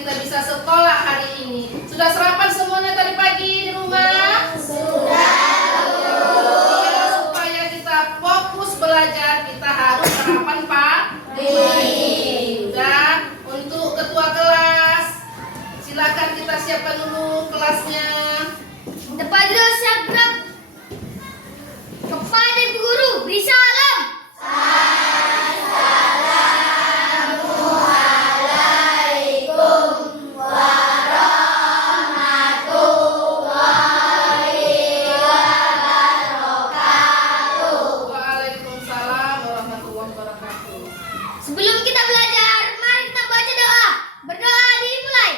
kita bisa sekolah hari ini. Sudah sarapan semuanya tadi pagi di rumah? Sudah. Ya, supaya kita fokus belajar, kita harus sarapan pagi. Sudah. Untuk ketua kelas, silakan kita siapkan dulu kelasnya. Depan dulu siap gerak. Kepada guru beri salam. Waalaikumsalam warahmatullahi wabarakatuh. Sebelum kita belajar, mari kita baca doa. Berdoa dimulai.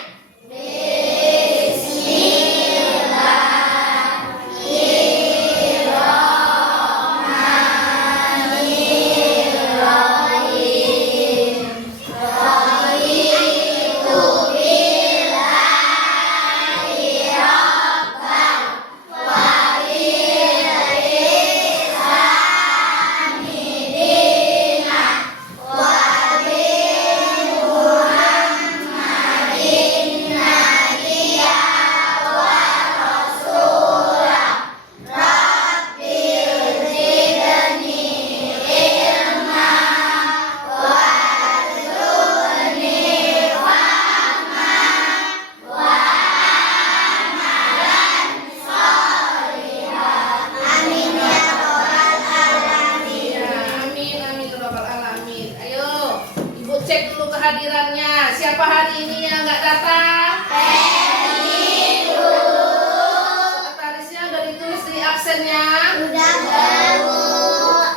Cek dulu kehadirannya. Siapa hari ini yang nggak datang? Sekretarisnya udah ditulis di absennya? Udah, Bu.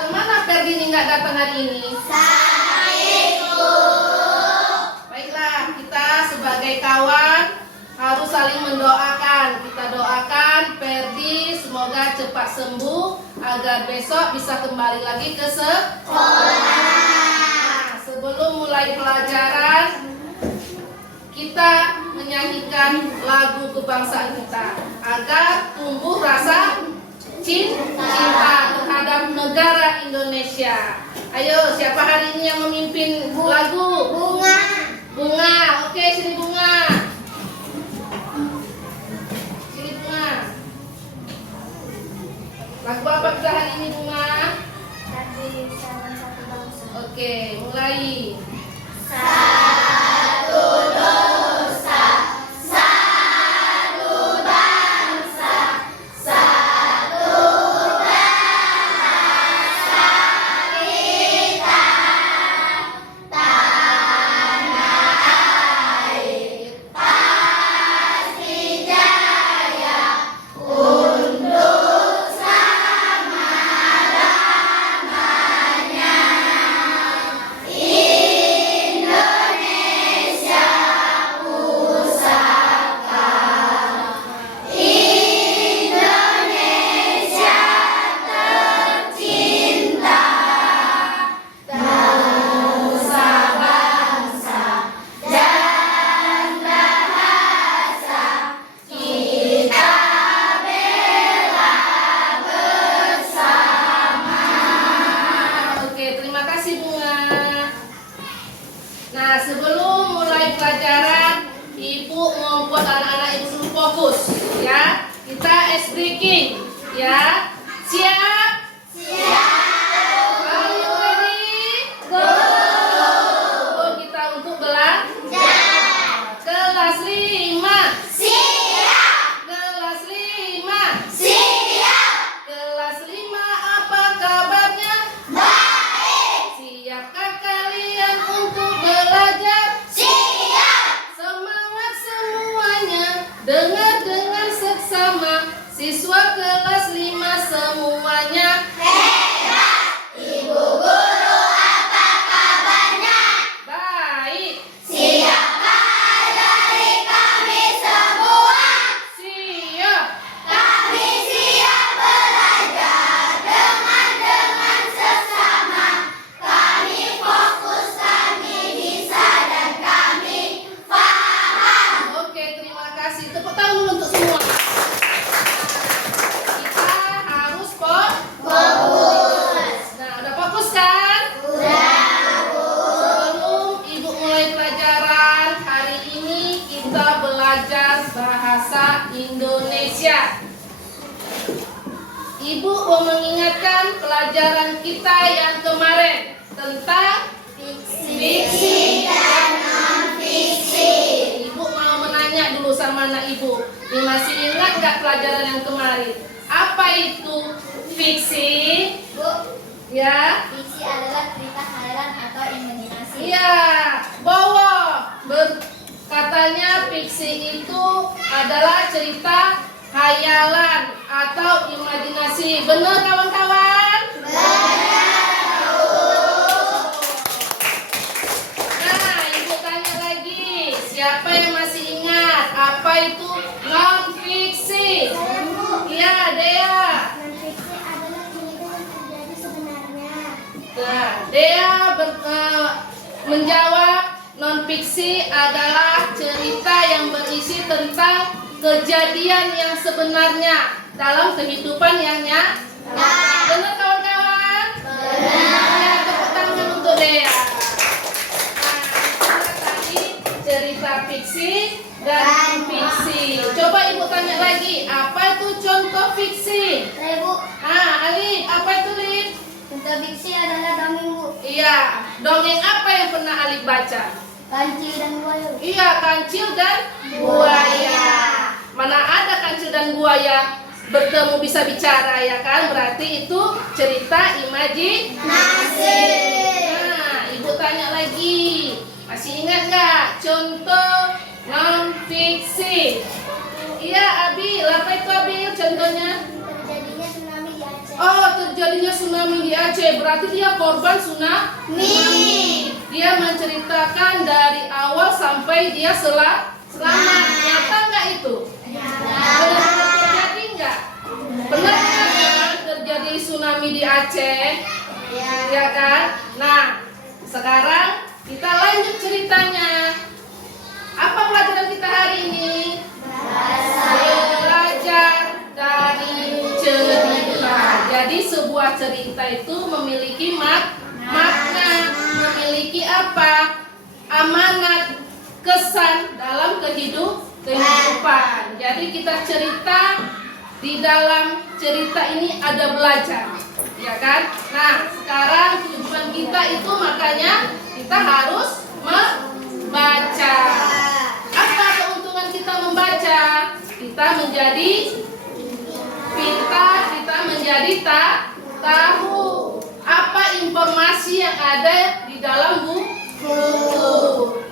Kemana Ferdi ini nggak datang hari ini? Baiklah, kita sebagai kawan harus saling mendoakan. Kita doakan Ferdi semoga cepat sembuh agar besok bisa kembali lagi ke sekolah. Sebelum mulai pelajaran, kita menyanyikan lagu kebangsaan kita agar tumbuh rasa cinta terhadap negara Indonesia. Ayo, siapa hari ini yang memimpin lagu? Bunga. Bunga, oke, sini Bunga. Sini Bunga. Lagu apa kita hari ini Bunga? Tadi salam satu bangsa. Oke, mulai. Satu dosa, satu bangsa, satu bahasa kita, tanah air pasti jaya untuk selama-lamanya. Indonesia pusaka, Indonesia tercinta, bangsa bangsa dan bahasa kita bela bersama. Oke, terima kasih Bunga. Nah, sebelum mulai pelajaran, Ibu mau buat anak-anak Ibu dulu fokus, ya. Kita ice breaking, ya. Siap? Are you ready? Go! Kita untuk belajar. Kelas 5. Kelas 5. Kelas 5, apa kabarnya? Siapkah kalian untuk belajar? Semangat semuanya, dengar dengan seksama. Siswa kelas 5 semuanya. Ibu guru apa kabarnya? Baik. Siapa dari kami semua? Siap. Kami siap belajar dengan sesama. Kami fokus, kami bisa dan kami paham. Oke, terima kasih. Tepuk tangan dulu untuk semua. Kita harus fokus. Indonesia. Ibu mau mengingatkan pelajaran kita yang kemarin tentang fiksi dan non-fiksi. Ibu mau menanya dulu sama anak ibu, ini masih ingat nggak pelajaran yang kemarin? Apa itu fiksi? Bu, Ya. fiksi adalah cerita khayalan atau imajinasi. Iya, Bowo. Katanya fiksi itu adalah cerita khayalan atau imajinasi. Benar kawan-kawan? Nah, ibu tanya lagi, siapa yang masih ingat apa itu non fiksi? Iya, Dea. Non-fiksi adalah cerita yang terjadi sebenarnya. Nah, Dea menjawab non fiksi adalah cerita yang berisi tentang kejadian yang sebenarnya dalam kehidupan yang nyata. Benar kawan-kawan? Benar. Tepuk tangan untuk Dea. Nah, itu tadi cerita fiksi dan non fiksi. Coba ibu tanya lagi, apa itu contoh fiksi? Bu, Alif, apa itu Lid? contoh fiksi adalah dongeng, Bu. Iya, dongeng apa yang pernah Alif baca? Kancil dan buaya. Iya, kancil dan buaya. Mana ada kancil dan buaya bertemu bisa bicara, ya kan? Berarti itu cerita imajinasi. Nah, ibu tanya lagi, masih ingat nggak contoh non fiksi? Iya, Abil, apa itu Abil contohnya? Terjadinya tsunami di Aceh. Oh, terjadinya tsunami di Aceh. Berarti dia korban tsunami. Dia menceritakan dari awal sampai dia selamat. Nyata nggak itu? Benar-benar terjadi nggak? Benar kan terjadi tsunami di Aceh? Ya kan? Nah, sekarang kita lanjut ceritanya. Apa pelajaran kita hari ini? Belajar dari cerita. Jadi sebuah cerita itu memiliki makna, memiliki apa? Amanat, kesan dalam kehidupan. Jadi kita cerita, di dalam cerita ini ada belajar, ya kan? Nah, sekarang tujuan kita itu makanya kita harus membaca. Apa keuntungan kita membaca? Kita menjadi pintar, kita menjadi tahu apa informasi yang ada di dalam buku.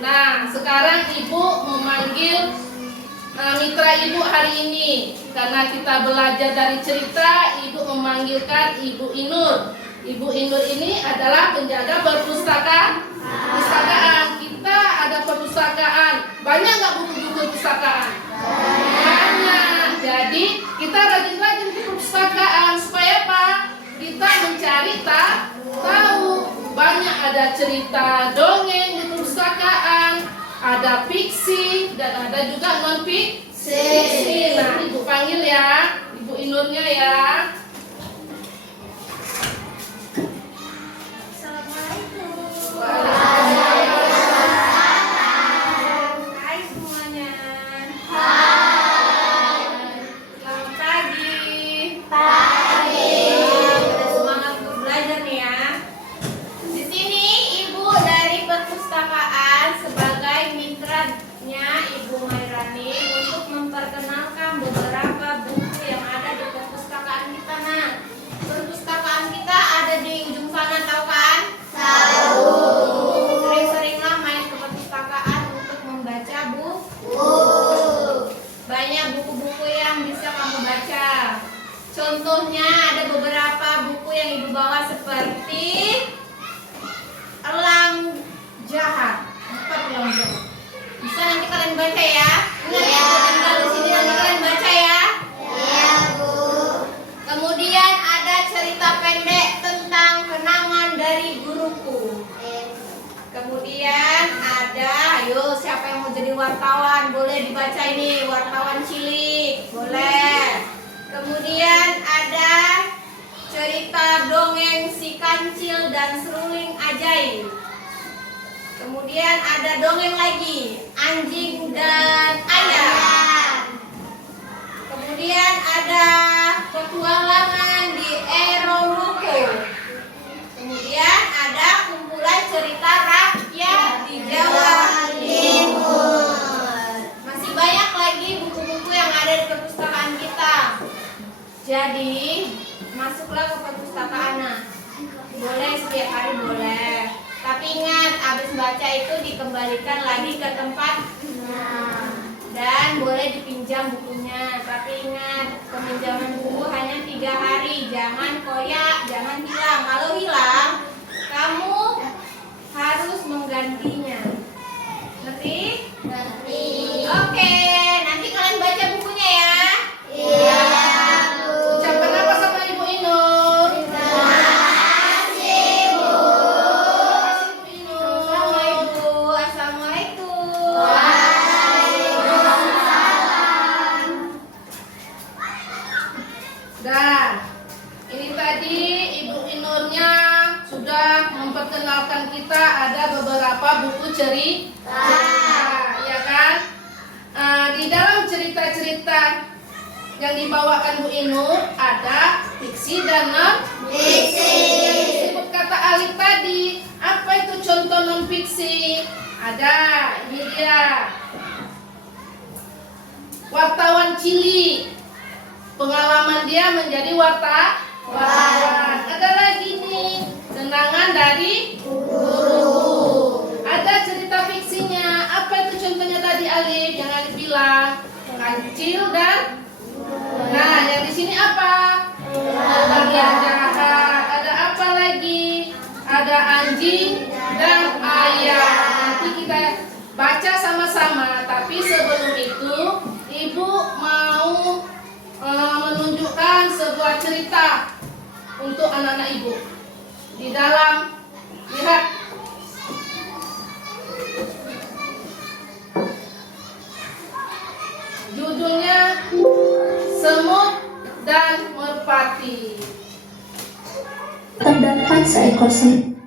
Nah, sekarang ibu memanggil mitra ibu hari ini. Karena kita belajar dari cerita, ibu memanggilkan Ibu Inur. Ibu Inur ini adalah penjaga perpustakaan. Kita ada perpustakaan. Banyak nggak buku-buku perpustakaan? Banyak. Jadi kita rajin-rajin ke perpustakaan supaya apa? Kita mencari tahu. Banyak ada cerita dongeng di perpustakaan, ada fiksi dan ada juga non fiksi. Nah, ibu panggil ya, Ibu Inurnya ya. Hai semuanya. Selamat pagi. Pada semangat untuk belajar nih ya. Di sini Ibu dari perpustakaan sebagai mitranya Ibu Mairani untuk memperkenalkan beberapa buku yang ada di perpustakaan kita. Nah, perpustakaan kita ada di ujung sana, tahu kan? Sering-seringlah main ke perpustakaan untuk membaca buku. Banyak buku-buku yang bisa kamu baca. Contohnya ada beberapa buku yang ibu bawa seperti Elang Jahat. Apa Elang Jahat? Bisa nanti kalian baca ya. Tinggal di sini nanti kalian baca ya. Kemudian ada cerita pendek tentang kenangan dari guruku. Kemudian ada, ayo siapa yang mau jadi wartawan? Boleh dibaca ini, wartawan cilik, boleh. Kemudian ada cerita dongeng si kancil dan seruling ajaib. Kemudian ada dongeng lagi, anjing dan ayam. ada petualangan di Eromoko. Kemudian ada kumpulan cerita rakyat di Jawa Timur. Masih banyak lagi buku-buku yang ada di perpustakaan kita. Jadi, masuklah ke perpustakaan. Boleh setiap hari boleh. Tapi ingat, habis baca itu dikembalikan lagi ke tempat. Dan boleh dipinjam bukunya. Tapi ingat, peminjaman buku hanya 3 hari. Jangan koyak, jangan hilang. Kalau hilang, kamu harus menggantinya. Ngerti? Ngerti. Oke, nanti kalian baca bukunya ya. Iya. Ucapkan apa sama Ibu Inur? Terima kasih, Bu. Terima kasih, Ibu Inur. Sama Ibu. Assalamualaikum. Waalaikumsalam. Dan ini tadi Ibu Inurnya sudah memperkenalkan kita ada beberapa buku cerita, ya kan? Di dalam cerita-cerita yang dibawakan Bu Inur ada fiksi dan non-fiksi. Disebut kata Alif tadi, apa itu contoh non-fiksi? Ada, ini dia. Wartawan cilik. Pengalaman dia menjadi wartawan. Ada lagi nih, kenangan dari guru. Ada cerita fiksinya. Apa itu contohnya tadi Alif? Yang Alif bilang kancil dan. Nah, yang di sini apa? Bagian jahat. Ada apa lagi? Ada anjing dan ayam. Nanti kita baca sama-sama. Tapi sebelum itu, Ibu mau menunjukkan sebuah cerita untuk anak-anak Ibu. Di dalam, lihat. Judulnya Semut dan Merpati. Terdapat seekor semut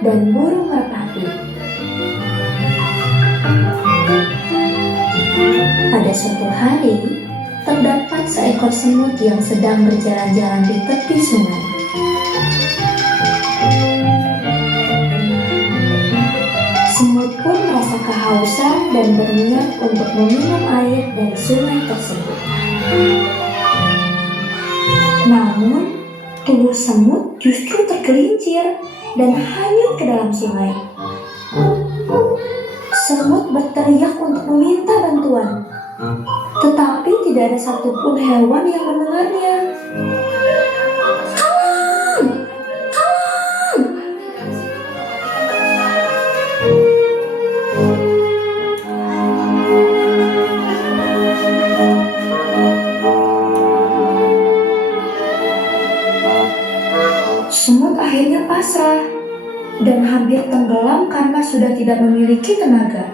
dan burung merpati. Pada suatu hari, terdapat seekor semut yang sedang berjalan-jalan di tepi sungai. Semut pun merasa kehausan dan berniat untuk meminum air dari sungai tersebut. Namun, tubuh semut justru tergelincir dan hanyut ke dalam sungai. Semut berteriak untuk meminta bantuan, tetapi tidak ada satupun hewan yang mendengarnya. Tolong! Tolong! Semut akhirnya pasrah dan hampir tenggelam karena sudah tidak memiliki tenaga.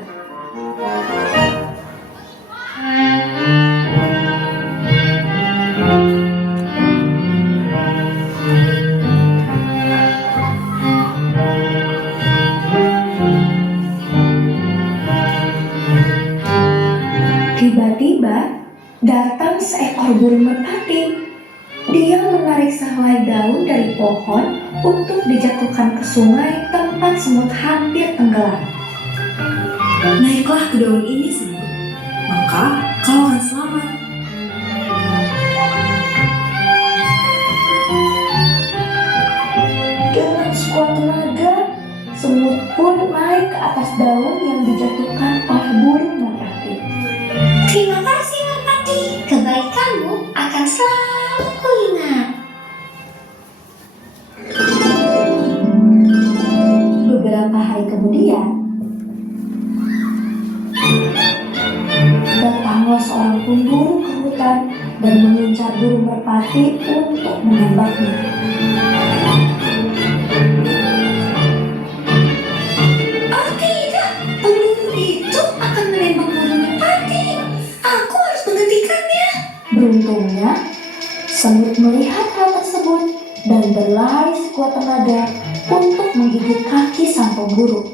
Tiba-tiba datang seekor burung merpati. Dia menarik sehelai daun dari pohon untuk dijatuhkan ke sungai tempat semut hampir tenggelam. Naiklah ke daun ini, semut, maka kau akan selamat. Dengan sekuat tenaga, semut pun naik ke atas daun yang dijatuhkan oleh burung merpati. Terima kasih, Merpati. Kebaikanmu akan selalu kuingat. Beberapa hari kemudian, datanglah seorang pemburu ke hutan dan mengincar burung merpati untuk menembaknya. Oh tidak, pemburu itu akan menembak burung merpati. Aku harus menghentikannya. Beruntungnya, semut melihat hal tersebut dan berlari sekuat tenaga untuk menggigit kaki sang pemburu.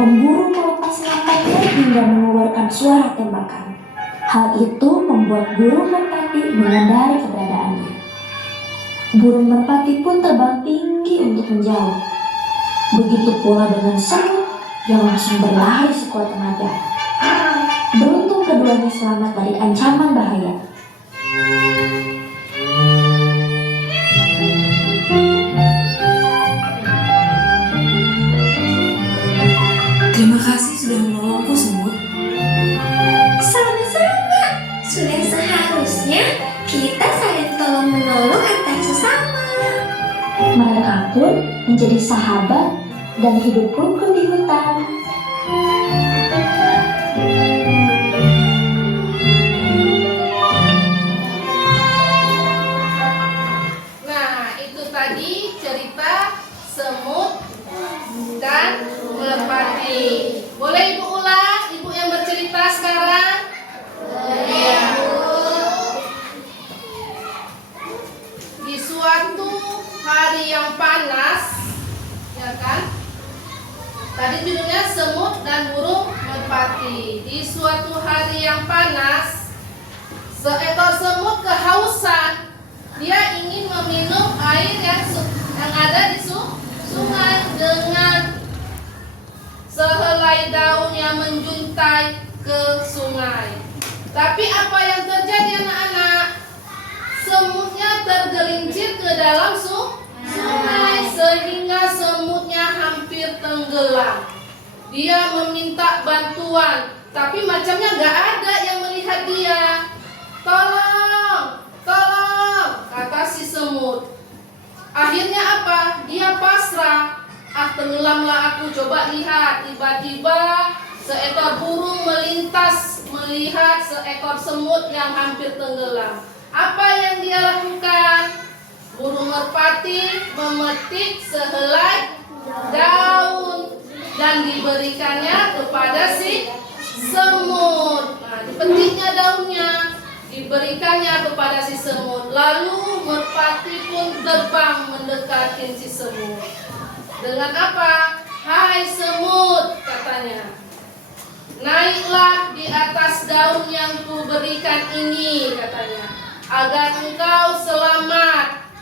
pemburu melepas nampaknya hingga mengeluarkan suara tembakan. Hal itu membuat burung merpati menyadari keberadaannya. Burung merpati pun terbang tinggi untuk menjauh. Begitu pula dengan semut yang langsung berlari sekuat tenaga. Beruntung keduanya selamat dari ancaman bahaya. Terima kasih sudah menolongku, semut. Sama-sama. Sudah seharusnya kita saling tolong-menolong antar sesama. Mereka pun menjadi sahabat dan hidup rukun di hutan. Nah, itu tadi cerita semut dan merpati. Boleh Ibu ulang? Ibu yang bercerita sekarang. Iya. Di suatu hari yang panas, ya kan? Tadi judulnya semut dan burung merpati. Di suatu hari yang panas, seekor semut kehausan. Dia ingin meminum air yang ada di sungai dengan sehelai daun yang menjuntai ke sungai. Tapi apa yang terjadi anak-anak? Semutnya tergelincir ke dalam sungai sehingga semutnya hampir tenggelam. Dia meminta bantuan, tapi macamnya gak ada yang melihat dia. Tolong, tolong, kata si semut. Akhirnya apa? Dia pasrah. Tenggelamlah aku, coba lihat. Tiba-tiba seekor burung melintas melihat seekor semut yang hampir tenggelam. Apa yang dia lakukan? Burung merpati memetik sehelai daun dan diberikannya kepada si semut. Nah, dipetiknya daunnya, diberikannya kepada si semut. Lalu merpati pun terbang mendekati si semut. Dengan apa? Hai semut, katanya. Naiklah di atas daun yang kuberikan ini, katanya, agar engkau selamat.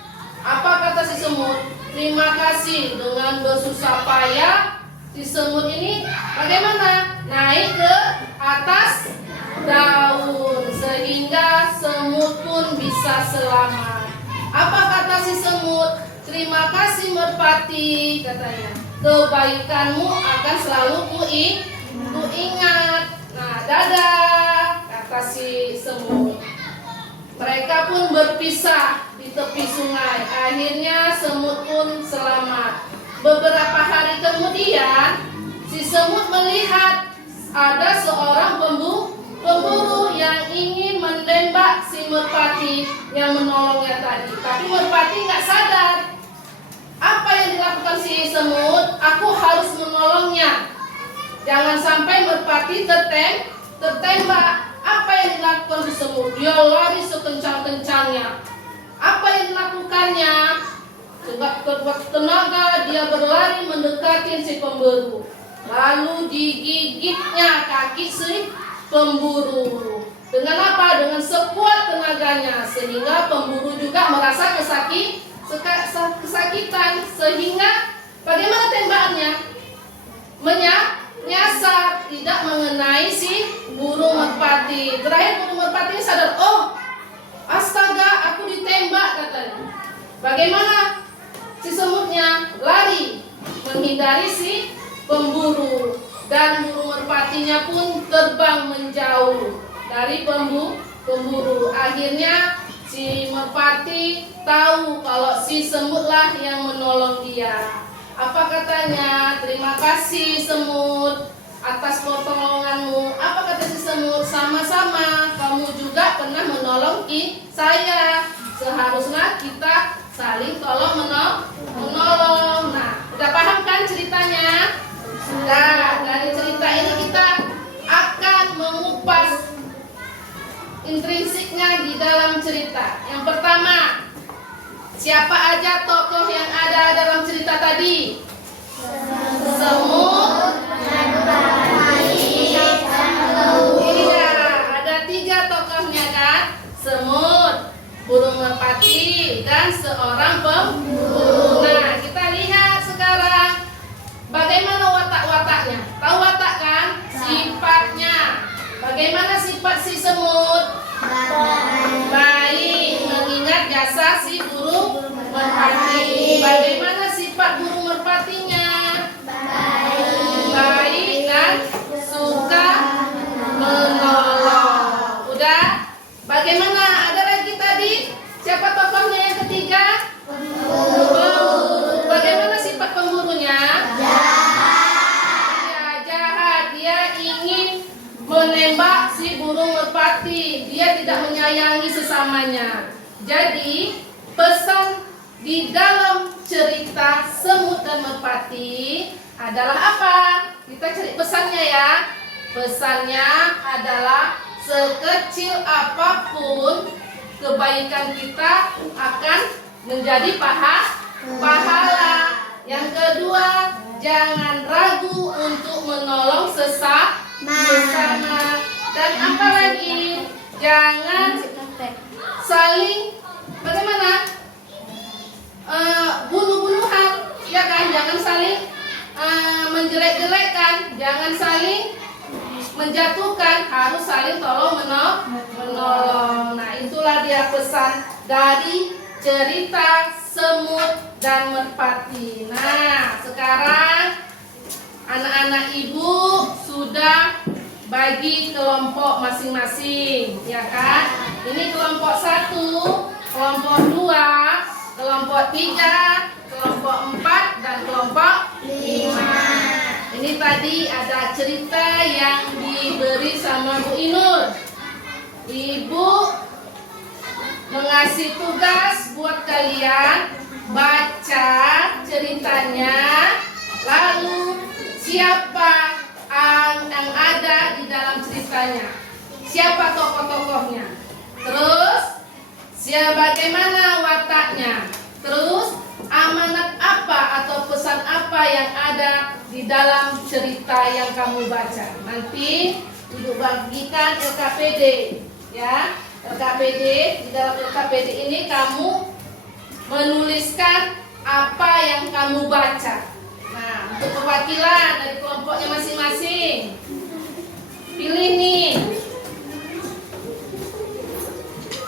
Apa kata si semut? Terima kasih. Dengan bersusah payah si semut ini bagaimana? Naik ke atas daun sehingga semut pun bisa selamat. Apa kata si semut? Terima kasih merpati, katanya. Kebaikanmu akan selalu kuingat. Nah, dadah, kata si semut. Mereka pun berpisah di tepi sungai. Akhirnya semut pun selamat. Beberapa hari kemudian, si semut melihat ada seorang pemburu yang ingin menembak si merpati yang menolongnya tadi. Tapi merpati nggak sadar. Apa yang dilakukan si semut? Aku harus menolongnya. Jangan sampai merpati tertembak. Apa yang dilakukan si semut? Dia lari sekencang-kencangnya. Apa yang dilakukannya? Sekuat tenaga dia berlari mendekati si pemburu. Lalu digigitnya kaki si pemburu. Dengan apa? Dengan sekuat tenaganya. Sehingga pemburu juga merasa kesakitan. Sehingga bagaimana tembakannya? Menyasar, tidak mengenai si burung merpati. Terakhir burung merpati sadar, oh astaga, aku ditembak, katanya. Bagaimana? Si semutnya lari menghindari si pemburu. Dan burung merpatinya pun terbang menjauh dari pemburu. Akhirnya si merpati tahu kalau si semutlah yang menolong dia. Apa katanya? Terima kasih semut atas pertolonganmu. Apa kata si semut? Sama-sama, kamu juga pernah menolong saya. Seharusnya kita saling menolong. Nah, udah paham kan ceritanya? Nah, dari cerita ini kita akan mengupas intrinsiknya di dalam cerita. Yang pertama, siapa aja tokoh yang ada dalam cerita tadi? Semut, dan seorang pemburu. Nah, kita lihat sekarang bagaimana watak-wataknya. Tahu watak kan? Sifatnya. Bagaimana sifat si semut? Baik, mengingat jasa si burung merpati. Bagaimana sifat burung merpatinya? Baik dan suka menolong. Udah? Bagaimana? Ada lagi tadi? Siapa tokohnya yang ketiga? Pemburu. Bagaimana sifat pemburunya? Ya, jahat. Dia ingin menembak si burung merpati. Dia tidak menyayangi sesamanya. Jadi, pesan di dalam cerita semut dan merpati adalah apa? Kita cari pesannya ya. Pesannya adalah sekecil apapun kebaikan kita akan menjadi pahala. Yang kedua, jangan ragu untuk menolong sesama. Dan apa lagi? Jangan saling bagaimana? Bunuh-bunuhan, ya kan? Jangan saling menjelek-jelekkan, jangan saling menjatuhkan, harus saling tolong menolong. Nah, itulah dia pesan dari cerita semut dan merpati. Nah, sekarang anak-anak ibu sudah bagi kelompok masing-masing, ya kan? Ini kelompok 1, kelompok 2, kelompok 3, kelompok 4, dan kelompok 5. Ini tadi ada cerita yang diberi sama Bu Inur. Ibu mengasih tugas buat kalian baca ceritanya, lalu siapa yang ada di dalam ceritanya, siapa tokoh-tokohnya, terus bagaimana wataknya, terus amanat apa atau pesan apa yang ada di dalam cerita yang kamu baca. Nanti ibu bagikan LKPD, ya. LKPD, di dalam LKPD ini kamu menuliskan apa yang kamu baca. Nah, untuk perwakilan dari kelompoknya masing-masing, pilih nih,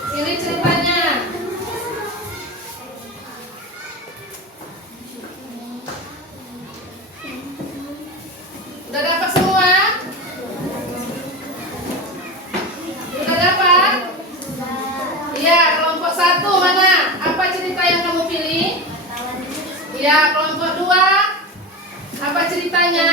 pilih ceritanya. Udah dapat semua? Udah dapat? Iya, kelompok 1 mana? Apa cerita yang kamu pilih? Iya, kelompok 2. Apa ceritanya?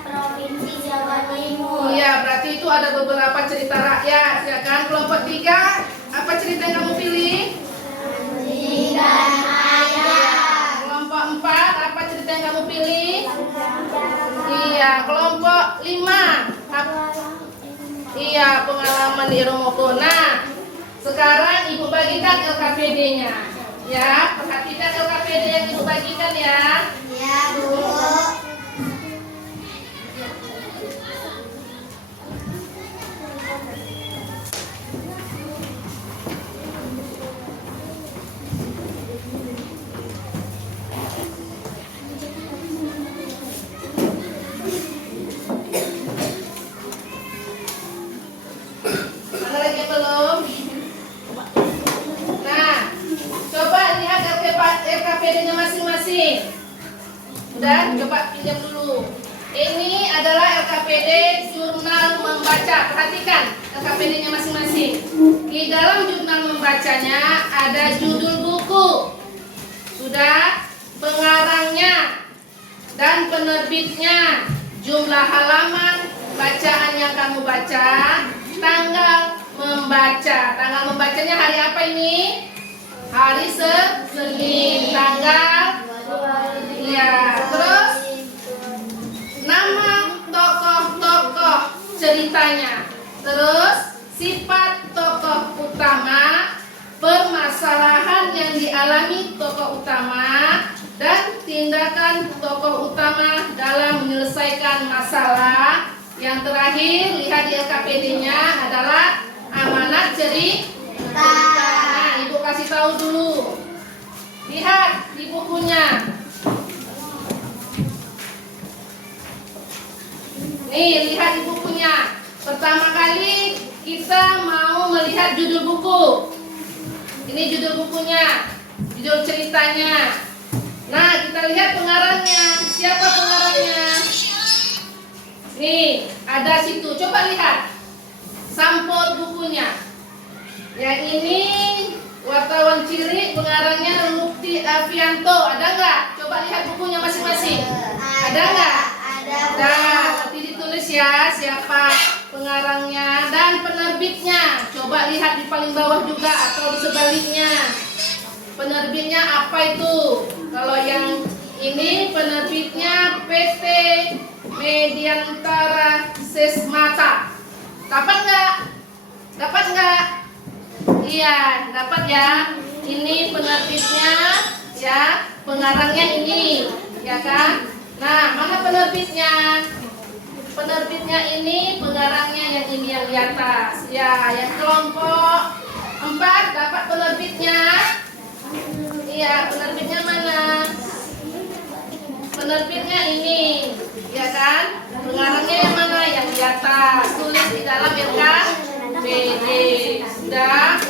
Provinsi Jawa Timur. Oh ya, berarti itu ada beberapa cerita rakyat, ya kan? Kelompok 3, apa cerita yang kamu pilih? Dan ayah. Kelompok 4, apa cerita yang kamu pilih? Iya, kelompok 5. Iya, pengalaman di Romoko. Nah, sekarang ibu bagikan LKPD-nya. Ya, perhatikan LKPD yang ibu bagikan ya. Ya, Bu. Mana lagi yang belum? Nah, coba lihat LKPD-nya masing-masing. Udah, coba pinjam dulu. Ini adalah LKPD jurnal membaca. Perhatikan LKPD-nya masing-masing. Di dalam jurnal membacanya ada judul buku, sudah, pengarangnya dan penerbitnya, jumlah halaman bacaan yang kamu baca, tanggal membaca. Tanggal membacanya hari apa ini? Hari Senin. Tanggal, ya. Terus nama tokoh-tokoh ceritanya. Terus sifat tokoh utama, permasalahan yang dialami tokoh utama, dan tindakan tokoh utama dalam menyelesaikan masalah. Yang terakhir, lihat di LKPD-nya adalah amanat cerita. Nah, ibu kasih tahu dulu. Lihat di bukunya. Nih, lihat di bukunya. Pertama kali kita mau melihat judul buku. Ini judul bukunya, judul ceritanya. Nah, kita lihat pengarangnya. Siapa pengarangnya? Nih, ada situ. Coba lihat sampul bukunya. Yang ini wartawan cilik, pengarangnya Lukti Avianto. Ada nggak? Coba lihat bukunya masing-masing. Ada nggak? Ada. Nanti ditulis ya siapa pengarangnya dan penerbitnya. Coba lihat di paling bawah juga atau di sebaliknya. Penerbitnya apa itu? Kalau yang ini penerbitnya PT Mediantara Sesmata. Dapat nggak? Dapat nggak? Iya, dapat ya. Ini penerbitnya, ya. Pengarangnya ini, ya kan? Nah, mana penerbitnya? Penerbitnya ini, pengarangnya yang ini yang di atas. Ya, yang kelompok 4 dapat penerbitnya. Iya, penerbitnya mana? Penerbitnya ini, ya kan? Pengarangnya yang mana? Yang di atas. Tulis di dalam LKPD. Sudah.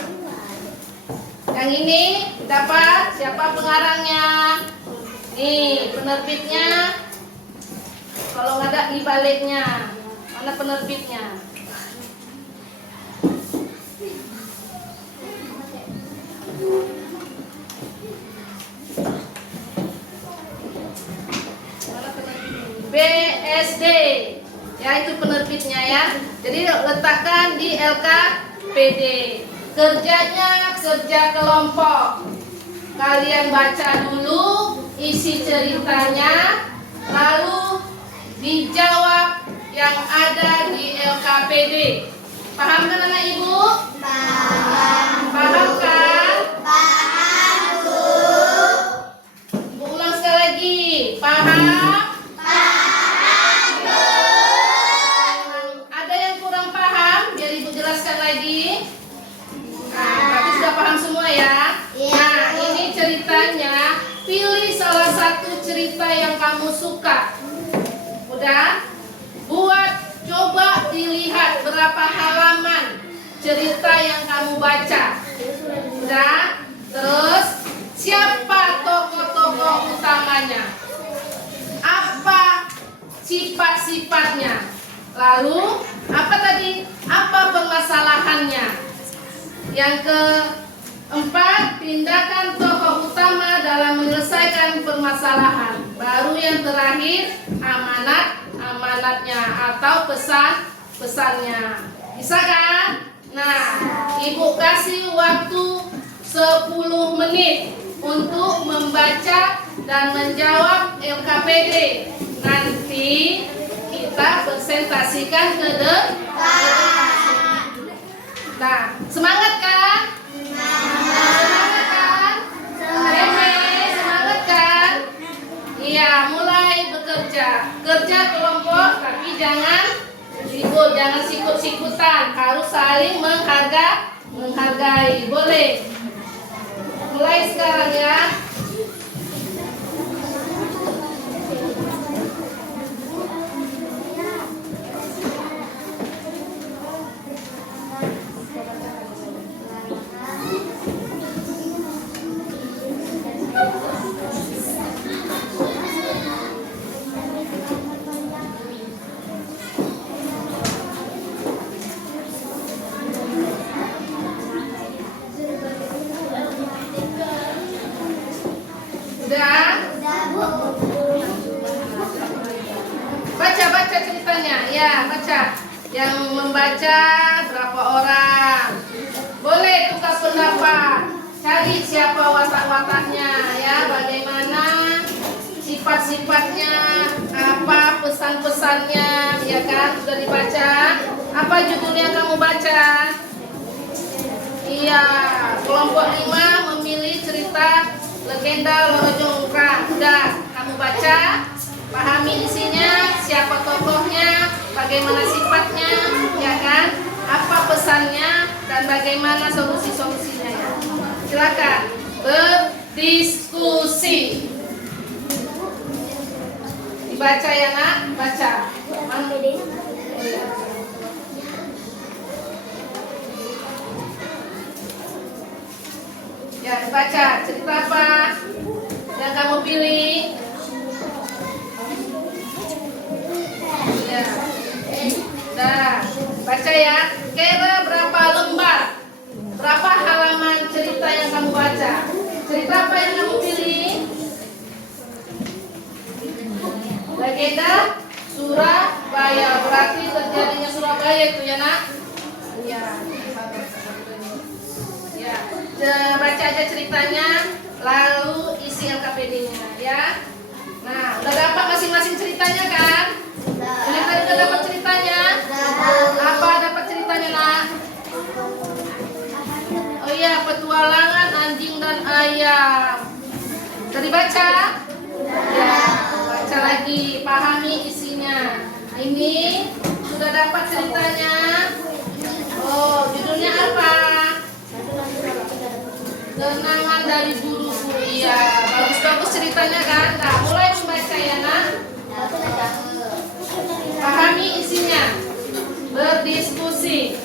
Yang ini dapat siapa pengarangnya? Nih, penerbitnya. Kalau nggak ada di baliknya. Mana penerbitnya? BSD, ya itu penerbitnya ya. Jadi letakkan di LKPD. Kerjanya kerja kelompok. Kalian baca dulu isi ceritanya, lalu dijawab yang ada di LKPD. Paham kan anak ibu? Paham. Paham kan? Paham bu. Ibu ulang sekali lagi. Paham? Lagi. Nah, berarti sudah paham semua ya? Nah, ini ceritanya. Pilih salah satu cerita yang kamu suka. Udah? Buat, coba dilihat berapa halaman cerita yang kamu baca. Udah? Terus, siapa tokoh-tokoh utamanya? Apa sifat-sifatnya? Lalu, apa tadi? Apa permasalahannya? Yang keempat, tindakan tokoh utama dalam menyelesaikan permasalahan. Baru yang terakhir, amanatnya atau pesannya. Bisa kan? Nah, ibu kasih waktu 10 menit untuk membaca dan menjawab LKPD. Nanti kita presentasikan ke depan. Nah, semangat kan? Semangat kan? Semangat kan? Iya, mulai bekerja. Kerja kelompok, tapi jangan ribut, jangan sikut-sikutan. Harus saling menghargai. Boleh? Mulai sekarang ya. Baca ceritanya, ya baca. Yang membaca berapa orang? Boleh tukar pendapat. Cari siapa watak-wataknya, ya. Bagaimana sifat-sifatnya, apa pesan-pesannya, ya kan? Sudah dibaca. Apa judulnya kamu baca? Iya, kelompok 5 memilih cerita legenda Loro Jonggrang. Udah kamu baca? Pahami isinya, siapa tokohnya, bagaimana sifatnya, ya kan? Apa pesannya dan bagaimana solusi-solusinya ya. Silakan berdiskusi. Dibaca ya nak, baca. Ya, baca. Cerita apa yang kamu pilih? Ya. Nah, baca ya. Kira berapa lembar? Berapa halaman cerita yang kamu baca? Cerita apa yang kamu pilih? Legenda Surabaya. Berarti terjadinya Surabaya itu ya nak? Ya. Ya. Baca aja ceritanya, lalu isi LKPD-nya ya. Nah, udah dapat masing-masing ceritanya kan? Ini tadi udah dapat ceritanya? Apa dapat ceritanya nak? Oh iya, petualangan anjing dan ayam. Udah dibaca? Ya, baca lagi, pahami isinya. Ini sudah dapat ceritanya. Oh, judulnya apa? Kenangan dari Guruku. Iya, bagus-bagus ceritanya kan? Nah, mulai membaca ya nak. Pahami isinya. Berdiskusi.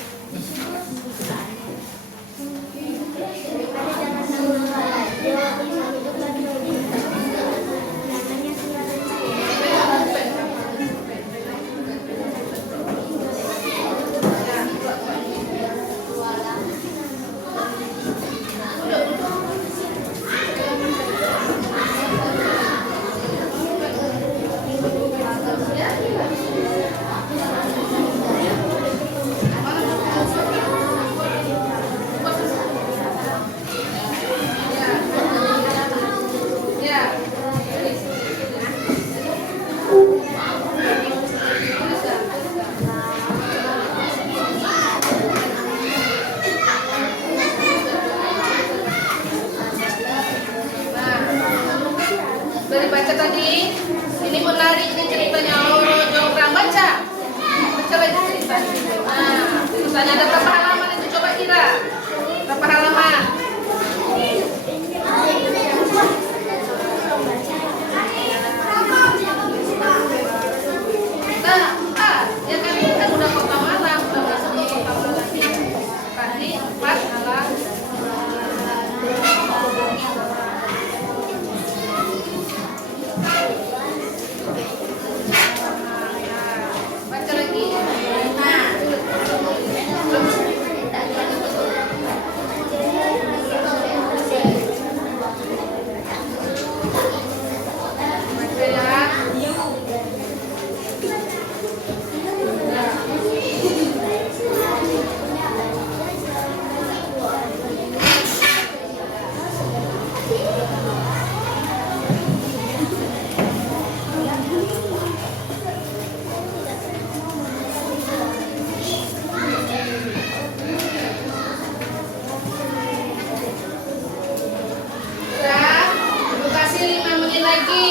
Dari baca tadi, ini menarik, ini ceritanya Loro Jonggrang. Baca lagi ceritanya. Nah, ceritanya ada berapa halaman itu? Coba kira berapa halaman? Ya kan udah kota Malang, udah masuk di kota Malang. Tadi 4 halaman. Baca lagi. Baca ya. Sudah, aku kasih 5 menit lagi.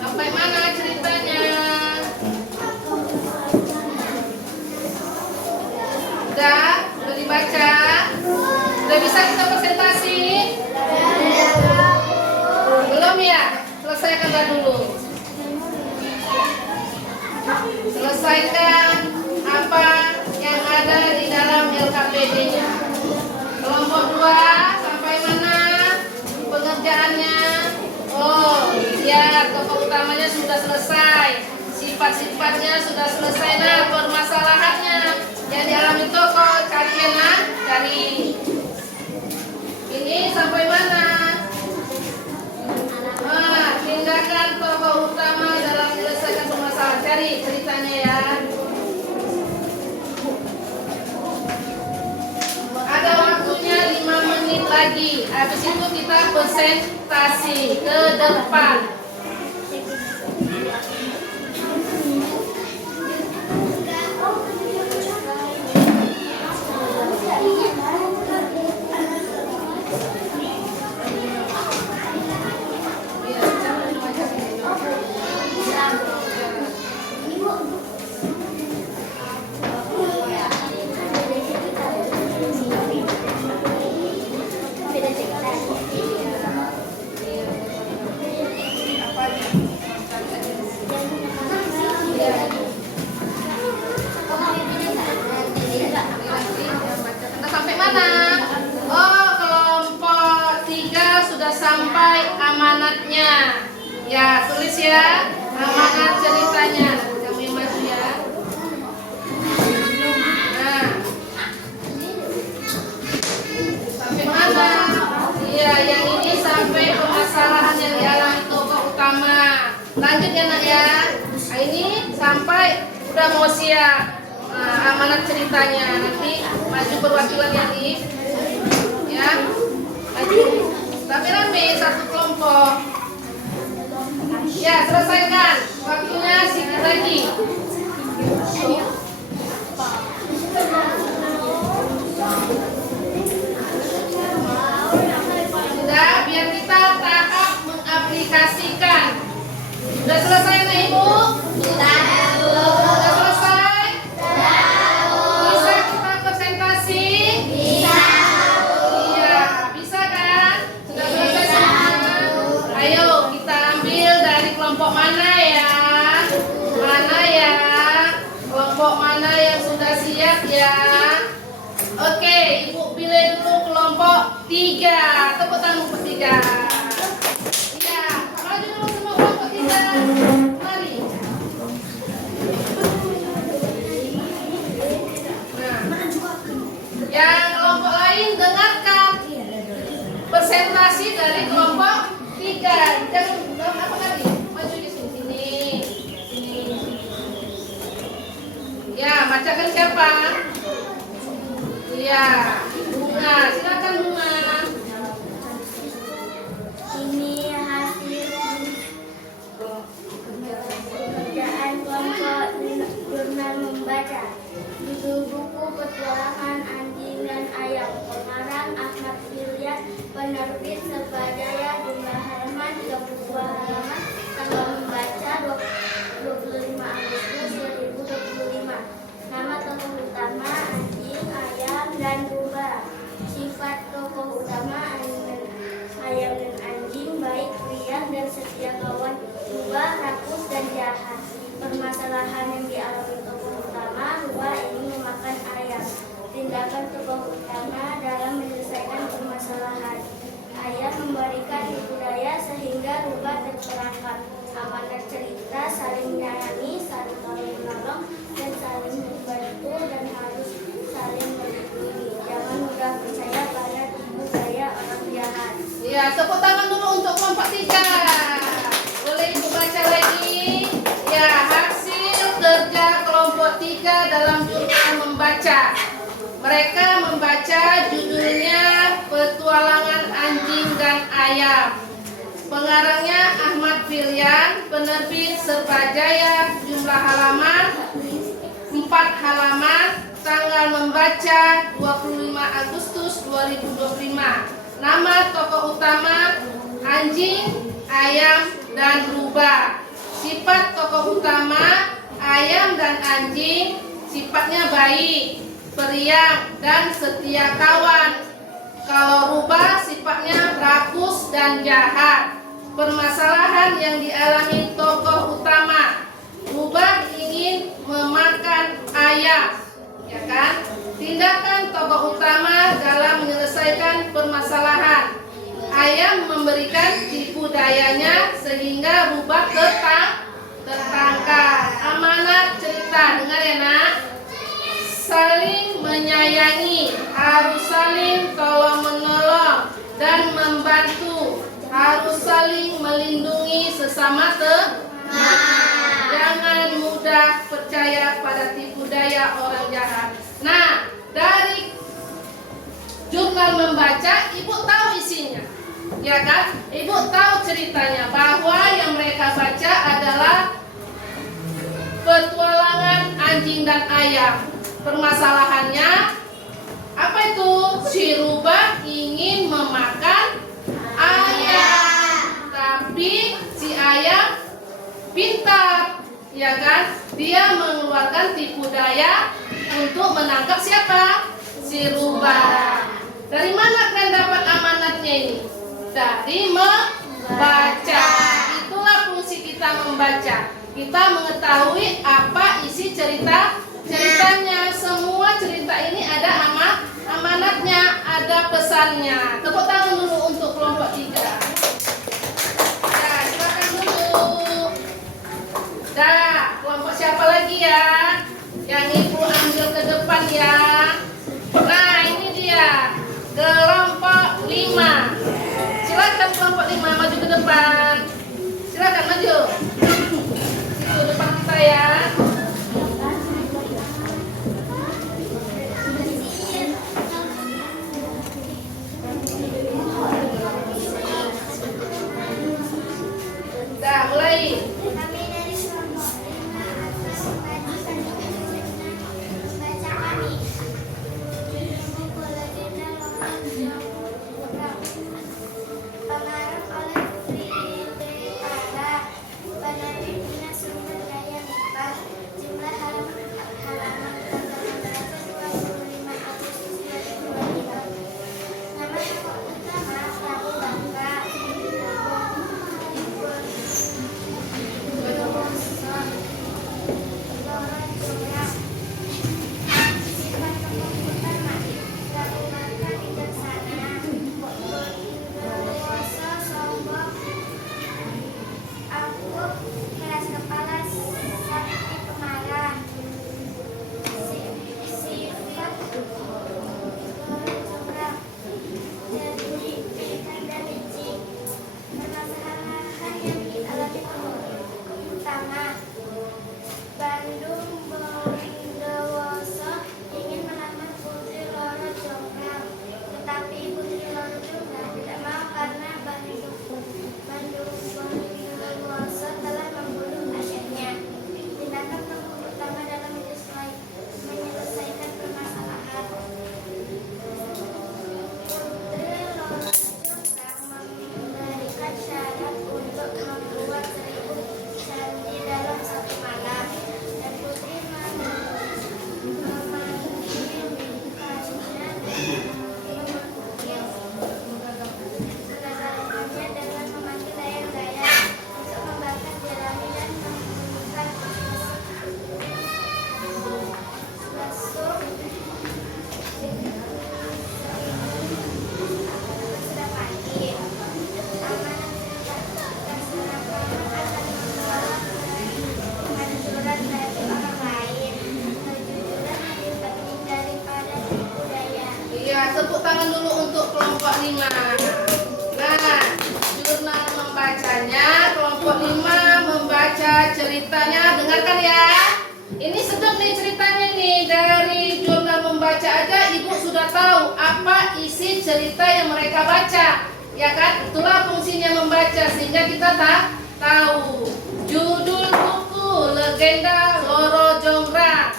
Sampai mana ceritanya? Udah dibaca? Udah bisa kita presentasi? Belum ya? Selesaikan dulu. Selesaikan apa yang ada di dalam LKPD-nya. Kelompok 2 sampai mana pengerjaannya? Oh, ya, tokoh utamanya sudah selesai, sifat-sifatnya sudah selesai. Nah, permasalahannya yang dialami tokoh cari ya nak, cari. Ini sampai mana? Tindakan tokoh utama dalam menyelesaikan permasalahan. Cari ceritanya ya. Ada waktunya 5 menit lagi. Habis itu kita presentasi ke depan. Sampai mana? Oh, kelompok 3 sudah sampai amanatnya. Ya, tulis ya. Amanat ceritanya. Kamu yang maju ya. Nah. Sampai mana? Iya, yang ini sampai permasalahan yang dialami tokoh utama. Lanjut ya, Nak ya. Nah, ini sampai udah mau siap. Nah, amanat ceritanya nanti maju perwakilan yang ini ya, maju tapi rame satu kelompok ya, selesaikan waktunya sedikit lagi. Sudah, biar kita tahap mengaplikasikan. Sudah selesai nih Ibu? Sudah selesai? Bisa kita presentasi? Bisa. Iya, bisa kan? Sudah selesai semuanya? Ayo kita ambil dari kelompok mana ya? Mana ya? Kelompok mana yang sudah siap ya? Oke, Ibu pilih dulu kelompok 3. Tepuk tangan kelompok 3. Iya, maju dulu semua kelompok 3. Mari. Yang kelompok lain dengarkan presentasi dari kelompok 3. Jangan apa lagi? Maju di sini. Sini. Ya, bacakan siapa? Iya, Bunga. Silakan Bunga. Ini hasil pekerjaan kelompok jurnal membaca. Judul buku Petualangan Anjing dan Ayam, pengarang Ahmad Hilyan, penerbit Serbajaya, jumlah halaman 32 halaman, tanggal membaca 25 Agustus 2025. Nama tokoh utama anjing, ayam, dan rubah. Sifat tokoh utama ayam dan anjing baik, riang, dan setia kawan. Rubah rakus dan jahat. Permasalahan yang dialami tokoh utama, rubah ingin memakan ayam. Tindakan tokoh utama dalam menyelesaikan permasalahan. Ayam memberikan tipu daya sehingga rubah terperangkap. Amanat cerita saling menyayangi, saling tolong menolong, dan saling membantu, dan harus saling melindungi. Jangan mudah percaya pada tipu daya orang jahat. Ya, tepuk tangan dulu untuk kelompok 3. Boleh Ibu baca lagi? Ya, hasil kerja kelompok 3 dalam jurnal membaca. Mereka membaca judulnya Petualangan Anjing dan Ayam. Pengarangnya Ahmad Hilyan, penerbit Serbajaya, jumlah halaman 4 halaman, tanggal membaca 25 Agustus 2025. Nama tokoh utama anjing, ayam, dan rubah. Sifat tokoh utama ayam dan anjing sifatnya baik, periang, dan setia kawan. Kalau rubah sifatnya rakus dan jahat. Permasalahan yang dialami tokoh utama, rubah ingin memakan ayam, ya kan? Tindakan tokoh utama dalam menyelesaikan permasalahan. Ayam memberikan tipu dayanya sehingga rubah tertangkap. Amanat cerita, dengar ya nak. Saling menyayangi, harus saling tolong menolong dan membantu, harus saling melindungi sesama teman. Jangan mudah percaya pada tipu daya orang jahat. Nah, dari jurnal membaca, Ibu tahu isinya. Ya kan? Ibu tahu ceritanya bahwa yang mereka baca adalah petualangan anjing dan ayam. Permasalahannya apa itu? Si rubah ingin memakan ayam, tapi si ayam pintar, ya kan? Dia mengeluarkan tipu daya untuk menangkap siapa? Si rubah. Dari mana kalian dapat amanatnya ini? Dari membaca. Itulah fungsi kita membaca. Kita mengetahui apa isi ceritanya. Semua cerita ini ada amanatnya, ada pesannya. Tepuk tangan dulu untuk kelompok 3. Nah, silakan dulu. Dah, kelompok siapa lagi ya? Yang ibu ambil ke depan ya. Nah, ini dia. Kelompok 5. Silakan kelompok 5 maju ke depan. Silakan maju. Itu depan kita ya. Dah, mulai. Kami dari kelompok 5 atas pembagian membaca kami. Buku legenda Lorong Jonggrang. Pengarang oleh Putri Indriara. Penerbit Dinas Sumber Daya MIPA. Jumlah halaman tanggal 25 Agustus 2022. Nama tokoh utama Prabu Bangka. Bandung Bondowoso ingin melamar Putri Loro Jonggrang, tetapi Putri Loro Jonggrang tidak mau karena Bandung Bondowoso telah membunuh ayahnya. Tindakan tokoh utama dalam menyelesaikan permasalahan. Putri Loro Jonggrang memberikan syarat untuk membuat 1000 candi dalam satu malam. Dan Putri memanggil bintangnya segala-galanya dengan memanggil layang-layang untuk membakar jerami dan membunyikan besuk. Sudah pagi, amanat terserahkan akan menolak anjuran dari orang lain. Kejujuran lebih penting daripada tipu daya. Iya, tepuk tangan dulu untuk kelompok 5. Nah, jurnal membacanya, kelompok 5 membaca ceritanya. Dengarkan ya. Ini sedang nih ceritanya nih. Dari jurnal membaca aja ibu sudah tahu apa isi cerita yang mereka baca. Ya kan? Itulah fungsinya membaca sehingga kita tahu. Judul buku Legenda Loro Jonggrang.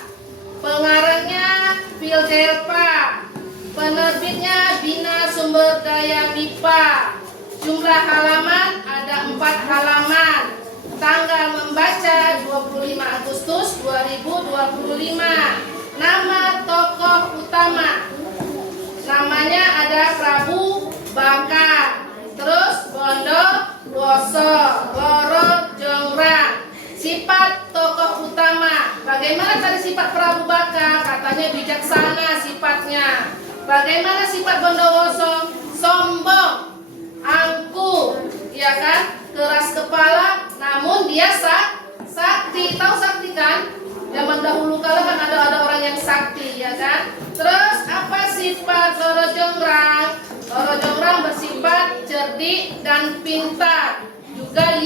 Pengarangnya Fildelpa. Penerbitnya Dinas Sumber Daya MIPA. Jumlah halaman ada 4 halaman. Tanggal membaca 25 Agustus 2025. Nama tokoh utama. Namanya ada Prabu Bangka. Terus Bondowoso, Loro Jonggrang. Sifat tokoh utama. Bagaimana tadi sifat Prabu Bangka? Katanya bijaksana sifatnya. Bagaimana sifat Bondowoso? Sombong, angkuh, ya kan? Keras kepala, namun dia sakti. Tahu sakti kan? Zaman dahulu kala kan ada orang yang sakti, ya kan? Terus apa sifat Loro Jonggrang? Loro Jonggrang bersifat cerdik dan pintar, juga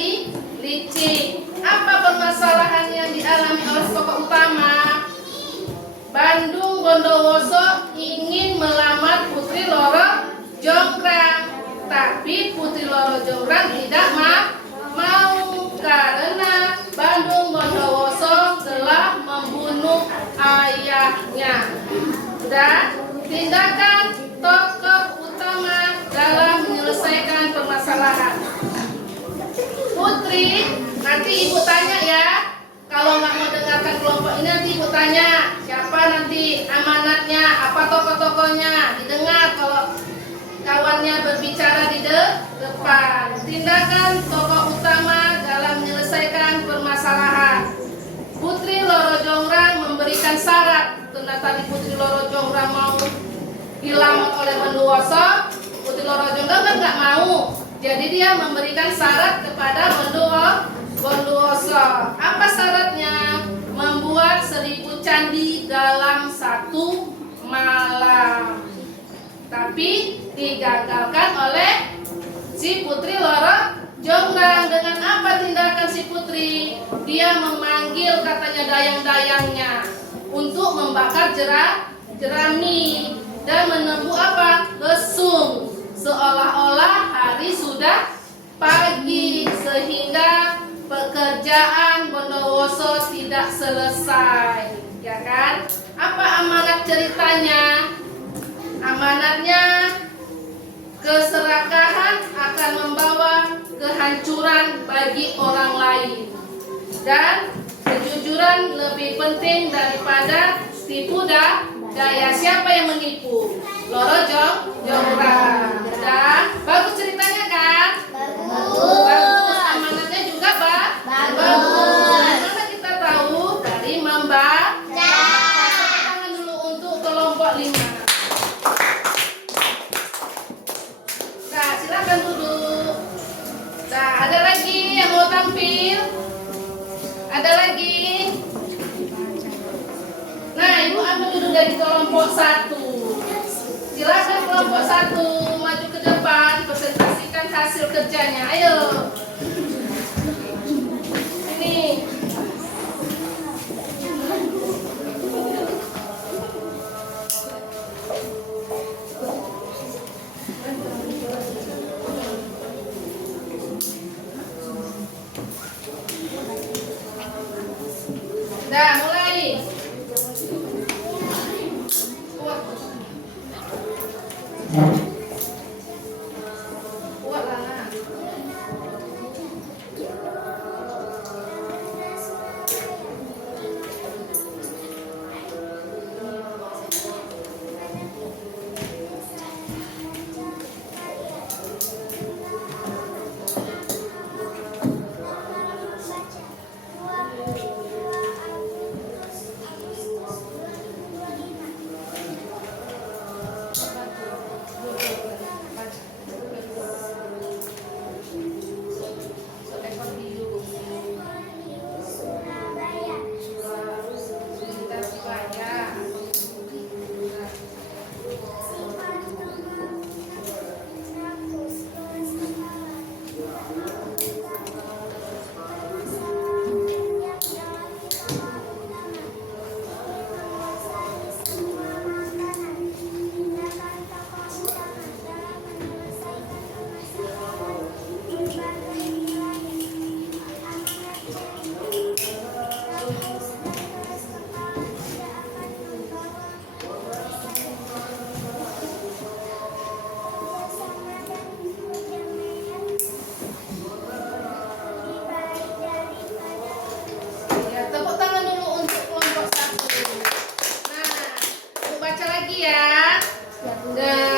licik. Apa permasalahan yang dialami oleh tokoh utama? Bandung Bondowoso ingin melamar Putri Loro Jonggrang. Tapi Putri Loro Jonggrang tidak mau karena Bandung Bondowoso telah membunuh ayahnya. Dan tindakan tokoh utama dalam menyelesaikan permasalahan. Putri, nanti ibu tanya ya. Kalau nggak mau dengarkan kelompok ini, nanti ibu tanya siapa nanti amanatnya, apa tokoh-tokohnya. Didengar kalau kawannya berbicara di depan. Tindakan tokoh utama dalam menyelesaikan permasalahan. Putri Loro Jonggrang memberikan syarat. Karena tadi Putri Loro Jonggrang mau dilamar oleh Bondowoso, Putri Loro Jonggrang kan nggak mau. Jadi dia memberikan syarat kepada Bondowoso. Apa syaratnya? Membuat 1000 candi dalam 1 malam. Tapi digagalkan oleh si Putri Loro Jonggrang. Dengan apa tindakan si Putri? Dia memanggil katanya dayang-dayangnya untuk membakar jerami dan menempuh apa? Lesung. Seolah-olah hari sudah pagi sehingga pekerjaan Bondowoso tidak selesai, ya kan? Apa amanat ceritanya? Amanatnya keserakahan akan membawa kehancuran bagi orang lain dan kejujuran lebih penting daripada tipu daya. Siapa yang menipu? Loro Jonggrang. Dan bagus ceritanya kan? Bagus. Amanatnya juga bagus. Karena kita tahu dari membaca. Tangan dulu untuk kelompok 5. Nah, silakan duduk. Nah, ada lagi yang mau tampil? Ada lagi? Nah, ibu ambil duduk dari kelompok 1. Silakan kelompok 1 maju ke depan, presentasikan hasil kerjanya. Ayo. Ini. Dah, mulai. Kuat lah.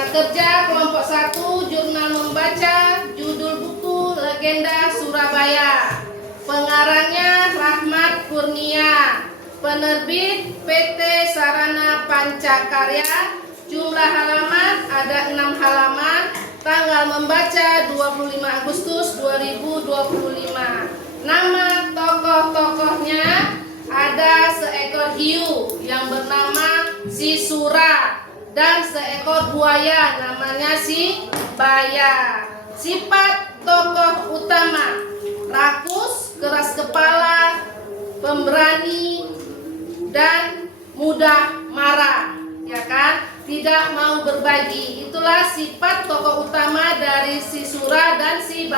Kerja kelompok 1, jurnal membaca, judul buku Legenda Surabaya. Pengarangnya Rahmat Kurnia. Penerbit PT Sarana Pancakarya. Jumlah halaman ada 6 halaman. Tanggal membaca 25 Agustus 2025. Nama tokoh-tokohnya ada seekor hiu yang bernama si Sura dan seekor buaya namanya si Baya. Sifat tokoh utama: rakus, keras kepala, pemberani, dan mudah marah, ya kan? Tidak tidak mau berbagi. Itulah sifat tokoh utama dari si Sura dan si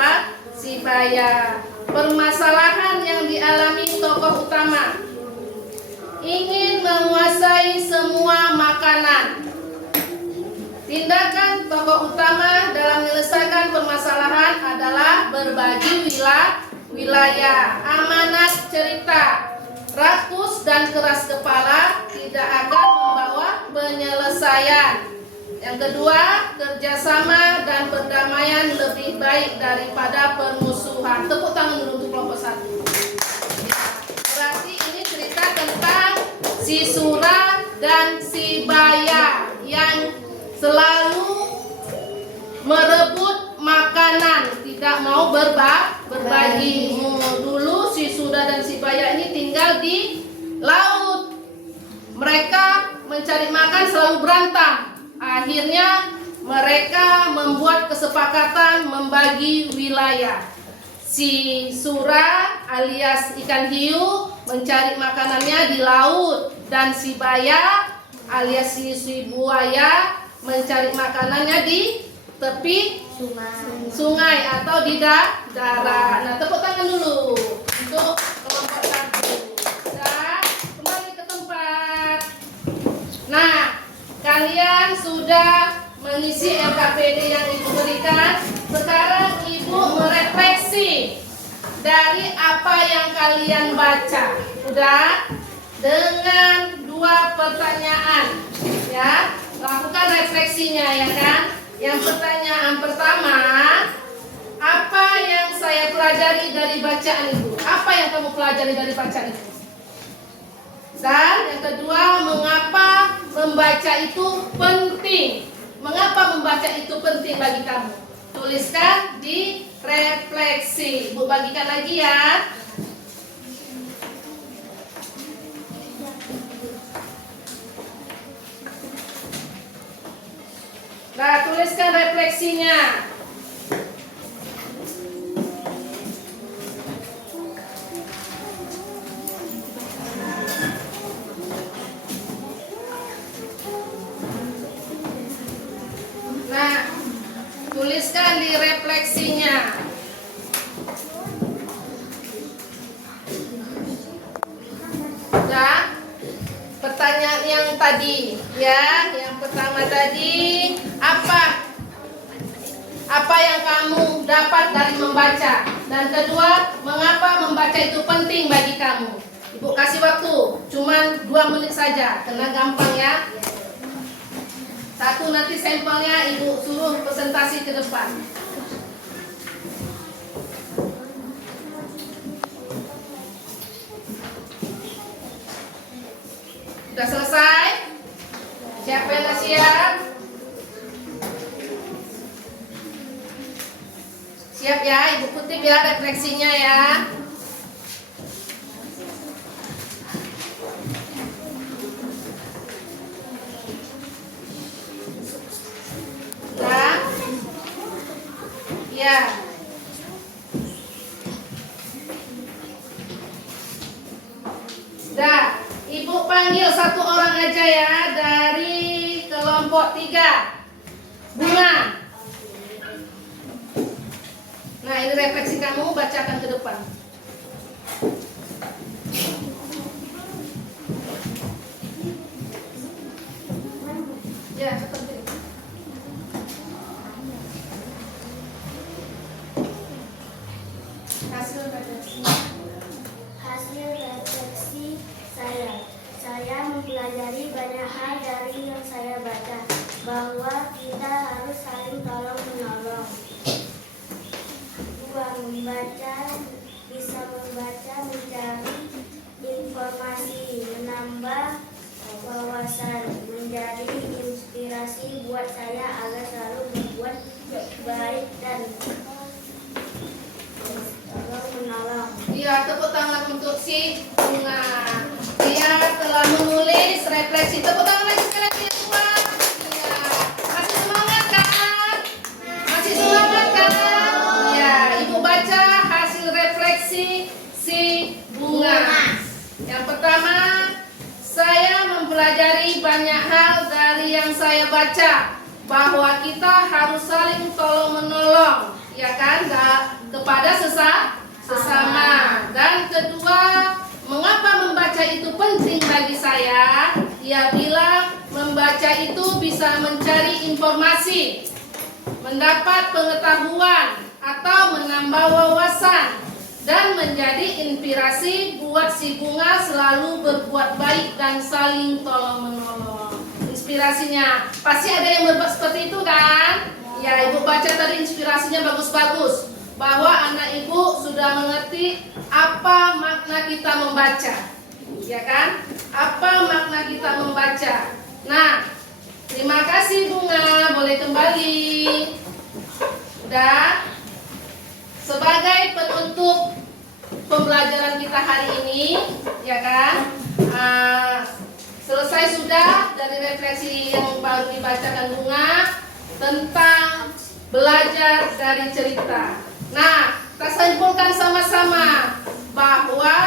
Baya. Permasalahan yang dialami tokoh utama, ingin menguasai semua makanan. Tindakan tokoh utama dalam menyelesaikan permasalahan adalah berbagi wilayah. Amanat cerita, rakus dan keras kepala tidak akan membawa penyelesaian. Yang kedua, kerjasama dan perdamaian lebih baik daripada permusuhan. Tepuk tangan dulu untuk kelompok 1. Berarti ini cerita tentang si Sura dan si Baya yang selalu merebut makanan, tidak mau berbagi. Dulu si Sura dan si Baya ini tinggal di laut. Mereka mencari makan selalu berantem. Akhirnya mereka membuat kesepakatan membagi wilayah. Si Sura alias ikan hiu mencari makanannya di laut, dan si Baya alias si buaya mencari makanannya di tepi sungai atau di darat. Nah, tepuk tangan dulu untuk kelompok 1. Dan kembali ke tempat. Nah, kalian sudah mengisi LKPD yang Ibu berikan. Sekarang Ibu merefleksi dari apa yang kalian baca. Udah? Dengan 2 pertanyaan, ya. Lakukan refleksinya, ya kan? Yang pertanyaan pertama, apa yang saya pelajari dari bacaan Ibu? Apa yang kamu pelajari dari bacaan Ibu? Dan yang kedua, mengapa membaca itu penting? Mengapa membaca itu penting bagi kamu? Tuliskan di refleksi. Ibu bagikan lagi ya. Nah, tuliskan refleksinya. Nah, tuliskan di refleksinya. Nah, pertanyaan yang tadi, ya, yang pertama tadi, apa yang kamu dapat dari membaca? Dan kedua, mengapa membaca itu penting bagi kamu? Ibu kasih waktu, cuman 2 menit saja, karena gampang ya. 1 nanti sampelnya Ibu suruh presentasi ke depan. Sudah selesai? Siapa yang sudah siap? Siap ya, Ibu kutip ya refleksinya ya. Nah, ya. Dah, Ibu panggil 1 orang aja ya dari kelompok 3. Bunga. Nah, ini refleksi kamu, bacakan ke depan. Ya, seperti itu. Hasil refleksi saya mempelajari banyak hal dari yang saya baca, bahwa kita harus saling tolong menolong. 2. Bisa membaca, mencari informasi, menambah wawasan, menjadi inspirasi buat saya agar selalu berbuat baik dan tolong menolong. Iya, tepuk tangan untuk si Bunga. Dia telah menulis refleksi. Tepuk tangan lagi sekali lagi semua. Iya. Masih semangat kan? Masih semangat kan? Ya, Ibu baca hasil refleksi si Bunga. Yang pertama, saya mempelajari banyak hal dari tadi yang saya baca bahwa kita harus saling tolong menolong, ya kan, kepada sesama. Dan kedua, mengapa membaca itu penting bagi saya? Dia bilang membaca itu bisa mencari informasi, mendapat pengetahuan atau menambah wawasan, dan menjadi inspirasi buat si Bunga selalu berbuat baik dan saling tolong menolong. Inspirasinya pasti ada yang berbuat seperti itu kan? Ya, ibu baca tadi inspirasinya bagus-bagus, bahwa anak ibu sudah mengerti apa makna kita membaca, ya kan? Apa makna kita membaca? Nah, terima kasih Bunga, boleh kembali. Udah. Sebagai penutup pembelajaran kita hari ini, ya kan, selesai sudah dari refleksi yang baru dibacakan Bunga tentang belajar dari cerita. Nah, kita simpulkan sama-sama bahwa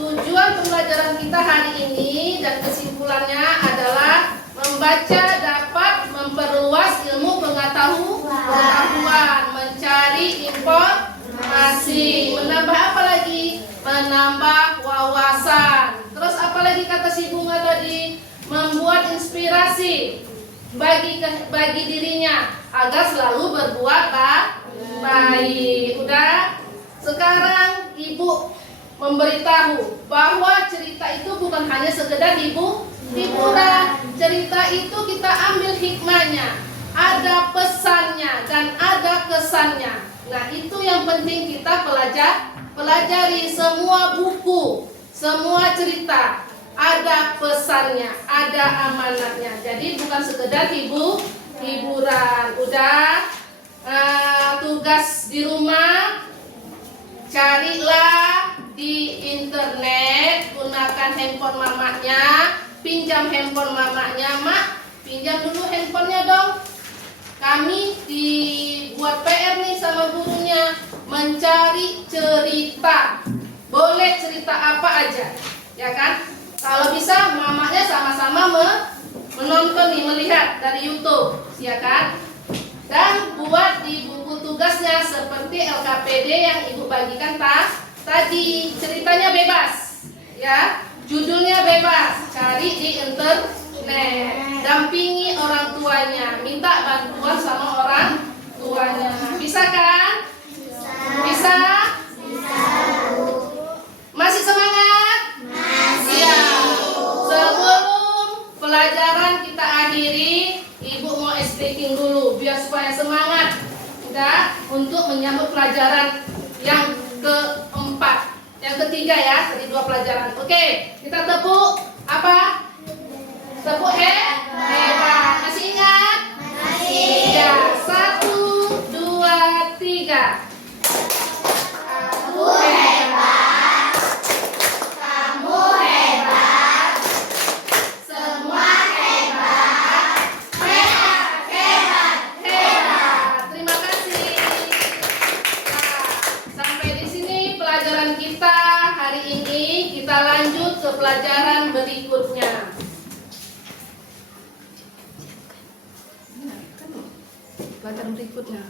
tujuan pembelajaran kita hari ini dan kesimpulannya adalah membaca dapat memperluas ilmu pengetahuan, mencari informasi, menambah apa lagi? Menambah wawasan. Terus apa lagi kata si Bunga tadi? Membuat inspirasi bagi dirinya agar selalu berbuat baik. Udah. Sekarang ibu memberitahu bahwa cerita itu bukan hanya sekedar hiburan. Cerita itu kita ambil hikmahnya, ada pesannya dan ada kesannya. Nah, itu yang penting kita pelajari. Semua buku, semua cerita ada pesannya, ada amanatnya. Jadi bukan sekedar hiburan. Udah, tugas di rumah, carilah di internet, gunakan handphone mamanya, pinjam handphone mamanya. Mak, pinjam dulu handphonenya dong. Kami dibuat PR nih sama gurunya, mencari cerita. Boleh cerita apa aja, ya kan? Kalau bisa mamanya sama-sama menonton nih, melihat dari YouTube, ya kan? Dan buat di buku tugasnya seperti LKPD yang ibu bagikan tadi. Ceritanya bebas, ya. Judulnya bebas, cari di internet. Dampingi orang tuanya, minta bantuan sama orang tuanya. Bisa kan? Bisa? Masih semangat? Masih. Sebelum pelajaran kita akhiri, ibu mau speaking dulu biar supaya semangat, udah, untuk menyambut pelajaran yang keempat, yang ketiga ya, tadi 2 pelajaran. Oke, kita tepuk apa? Tepuk hebat. Masih ingat? Masih. Ya, 1, 2, 3. Aku hebat. Kamu hebat. Semua hebat. Hebat. Terima kasih. Nah, sampai di sini pelajaran kita hari ini. Kita lanjut ke pelajaran berikutnya. Pelajaran berikutnya.